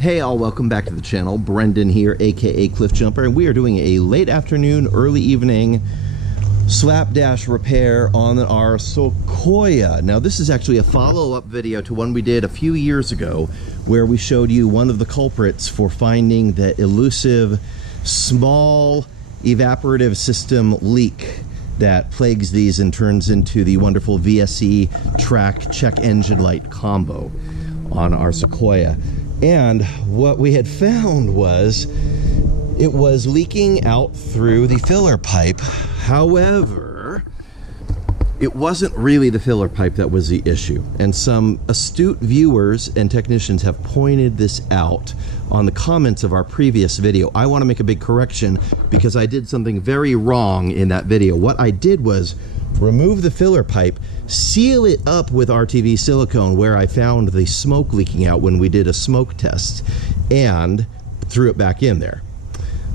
Hey all, welcome back to the channel. Brendan here, aka Cliff Jumper, and we are doing a late afternoon, early evening slapdash repair on our Sequoia. Now this is actually a follow-up video to one we did a few years ago where we showed you one of the culprits for finding the elusive small evaporative system leak that plagues these and turns into the wonderful VSE track check engine light combo on our Sequoia. And what we had found was it was leaking out through the filler pipe. However, it wasn't really the filler pipe that was the issue. And some astute viewers and technicians have pointed this out on the comments of our previous video. I want to make a big correction because I did something very wrong in that video. What I did was remove the filler pipe, seal it up with RTV silicone where I found the smoke leaking out when we did a smoke test, and threw it back in there.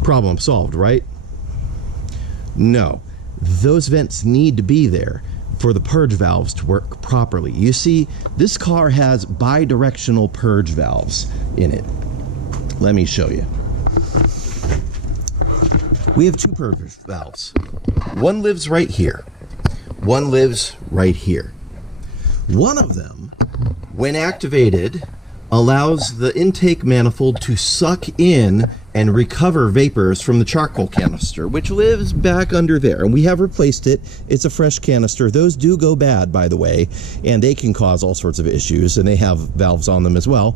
Problem solved, right? No. Those vents need to be there for the purge valves to work properly. You see, this car has bi-directional purge valves in it. Let me show you. We have two purge valves. One lives right here. One lives right here. One of them, when activated, allows the intake manifold to suck in and recover vapors from the charcoal canister, which lives back under there. And we have replaced it. It's a fresh canister. Those do go bad, by the way, and they can cause all sorts of issues, and they have valves on them as well.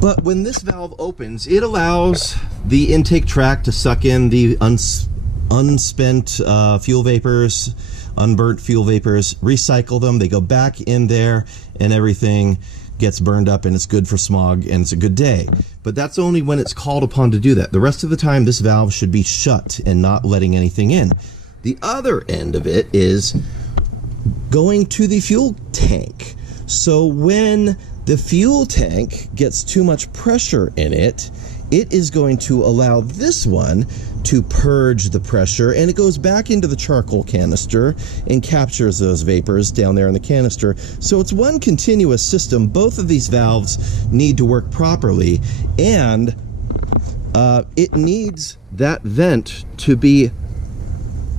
But when this valve opens, it allows the intake tract to suck in the unspent fuel vapors, unburnt fuel vapors, recycle them, they go back in there, and everything gets burned up, and it's good for smog, and it's a good day. But that's only when it's called upon to do that. The rest of the time, this valve should be shut and not letting anything in. The other end of it is going to the fuel tank. So when the fuel tank gets too much pressure in it, it is going to allow this one to purge the pressure, and it goes back into the charcoal canister and captures those vapors down there in the canister. So it's one continuous system. Both of these valves need to work properly, and it needs that vent to be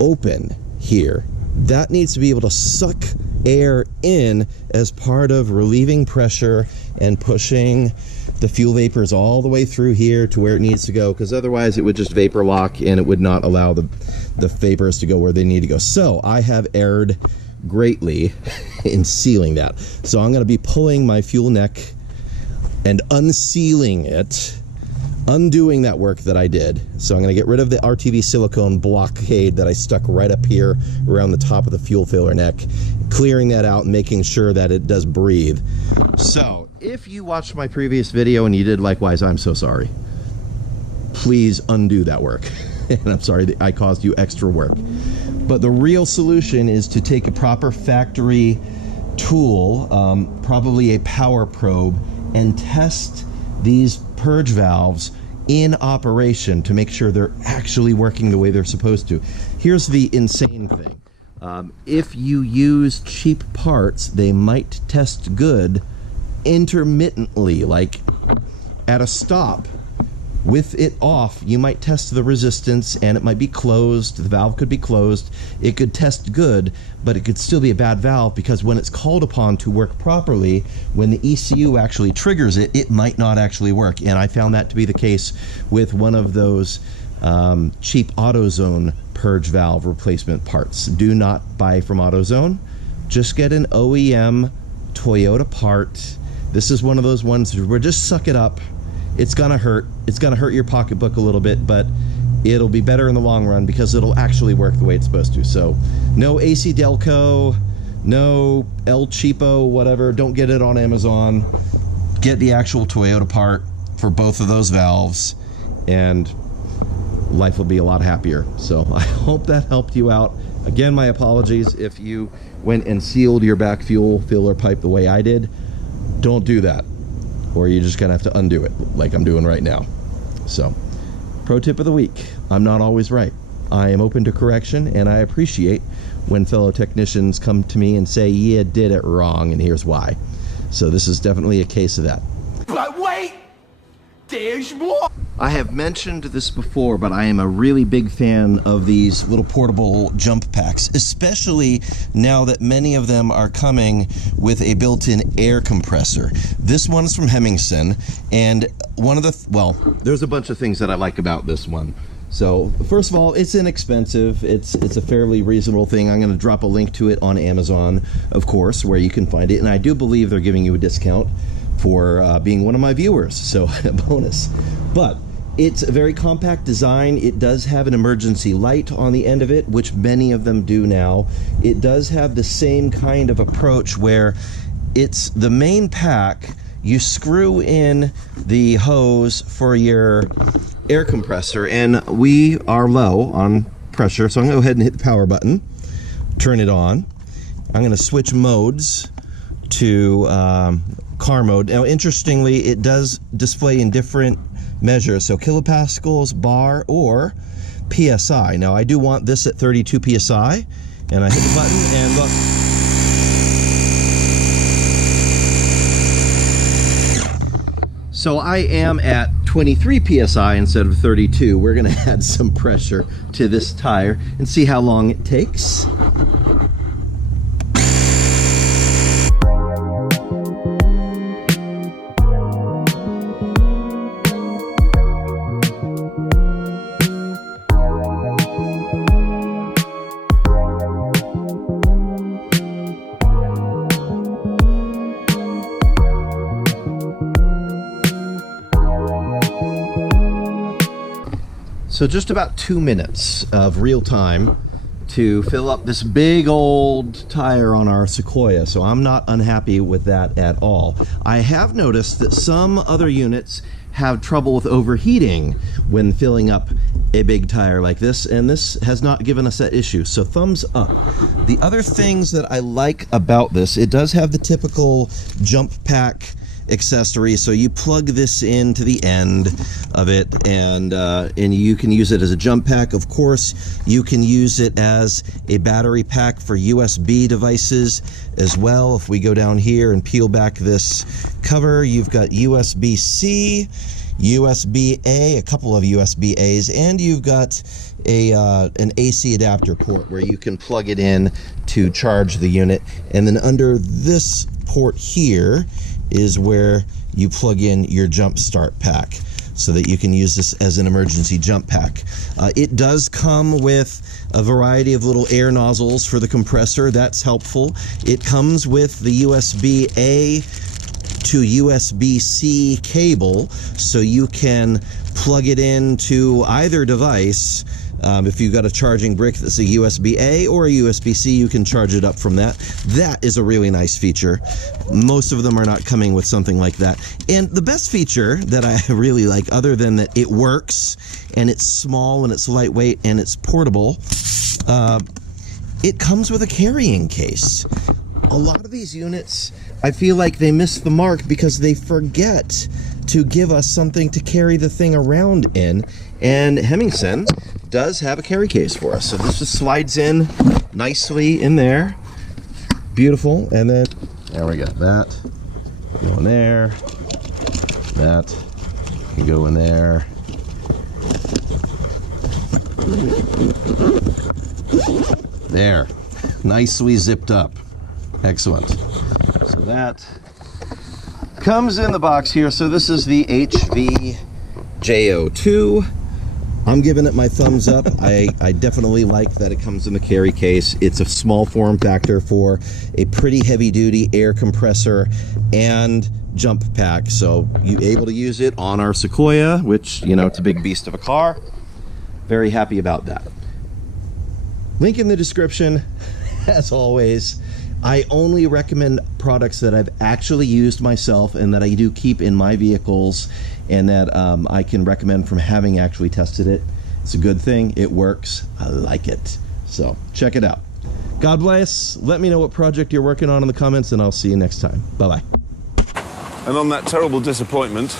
open here. That needs to be able to suck air in as part of relieving pressure and pushing the fuel vapors all the way through here to where it needs to go, because otherwise it would just vapor lock and it would not allow the vapors to go where they need to go. So I have erred greatly in sealing that. So I'm going to be pulling my fuel neck and unsealing it, undoing that work that I did. So I'm going to get rid of the RTV silicone blockade that I stuck right up here around the top of the fuel filler neck, clearing that out and making sure that it does breathe. So if you watched my previous video and you did likewise, I'm so sorry. Please undo that work. And I'm sorry that I caused you extra work. But the real solution is to take a proper factory tool, probably a power probe, and test these purge valves in operation to make sure they're actually working the way they're supposed to. Here's the insane thing. If you use cheap parts, they might test good intermittently, like at a stop. With it off, you might test the resistance and it might be closed. The valve could be closed. It could test good, but it could still be a bad valve, because when it's called upon to work properly, when the ECU actually triggers it, it might not actually work. And I found that to be the case with one of those cheap AutoZone purge valve replacement parts. Do not buy from AutoZone. Just get an OEM Toyota part. This is one of those ones where just suck it up. It's gonna hurt. It's gonna hurt your pocketbook a little bit, but it'll be better in the long run because it'll actually work the way it's supposed to. So no AC Delco, no El Cheapo, whatever. Don't get it on Amazon. Get the actual Toyota part for both of those valves, and life will be a lot happier. So I hope that helped you out. Again, my apologies if you went and sealed your back fuel filler pipe the way I did. Don't do that, or you're just gonna have to undo it like I'm doing right now. So, pro tip of the week: I'm not always right. I am open to correction, and I appreciate when fellow technicians come to me and say, "Yeah, did it wrong, and here's why." So this is definitely a case of that. But wait! I have mentioned this before, but I am a really big fan of these little portable jump packs, especially now that many of them are coming with a built-in air compressor. This one's from Hemingson, and one of the, well, there's a bunch of things that I like about this one. So, first of all, it's inexpensive. It's a fairly reasonable thing. I'm going to drop a link to it on Amazon, of course, where you can find it, and I do believe they're giving you a discount for being one of my viewers, so a bonus. But it's a very compact design. It does have an emergency light on the end of it, which many of them do now. It does have the same kind of approach where it's the main pack. You screw in the hose for your air compressor, and we are low on pressure, so I'm going to go ahead and hit the power button, turn it on. I'm going to switch modes to car mode. Now, interestingly, it does display in different measures, so kilopascals, bar, or PSI. Now, I do want this at 32 PSI, and I hit the button, and look. So I am at 23 PSI instead of 32. We're going to add some pressure to this tire and see how long it takes. So just about 2 minutes of real time to fill up this big old tire on our Sequoia, so I'm not unhappy with that at all. I have noticed that some other units have trouble with overheating when filling up a big tire like this, and this has not given us that issue, so thumbs up. The other things that I like about this, it does have the typical jump pack accessory, so you plug this into the end of it, and you can use it as a jump pack. Of course, you can use it as a battery pack for USB devices as well. If we go down here and peel back this cover, you've got USB-C, USB-A, a couple of USB-A's, and you've got an AC adapter port where you can plug it in to charge the unit. And then under this port here is where you plug in your jump start pack so that you can use this as an emergency jump pack. It does come with a variety of little air nozzles for the compressor. That's helpful. It comes with the USB-A to USB-C cable, so you can plug it into either device. If you've got a charging brick that's a USB-A or a USB-C, you can charge it up from that. That is a really nice feature. Most of them are not coming with something like that. And the best feature that I really like, other than that it works, and it's small, and it's lightweight, and it's portable, it comes with a carrying case. A lot of these units, I feel like they miss the mark because they forget to give us something to carry the thing around in, and Hemingson does have a carry case for us. So this just slides in nicely in there. Beautiful. And then there we go. That go in there. That can go in there. There. Nicely zipped up. Excellent. So that comes in the box here. So this is the HVJ02. I'm giving it my thumbs up. I definitely like that it comes in the carry case. It's a small form factor for a pretty heavy duty air compressor and jump pack. So you're able to use it on our Sequoia, which, you know, it's a big beast of a car. Very happy about that. Link in the description, as always. I only recommend products that I've actually used myself and that I do keep in my vehicles, and that I can recommend from having actually tested it. It's a good thing. It works. I like it. So check it out. God bless. Let me know what project you're working on in the comments, and I'll see you next time. Bye-bye. And on that terrible disappointment,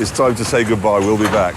it's time to say goodbye. We'll be back.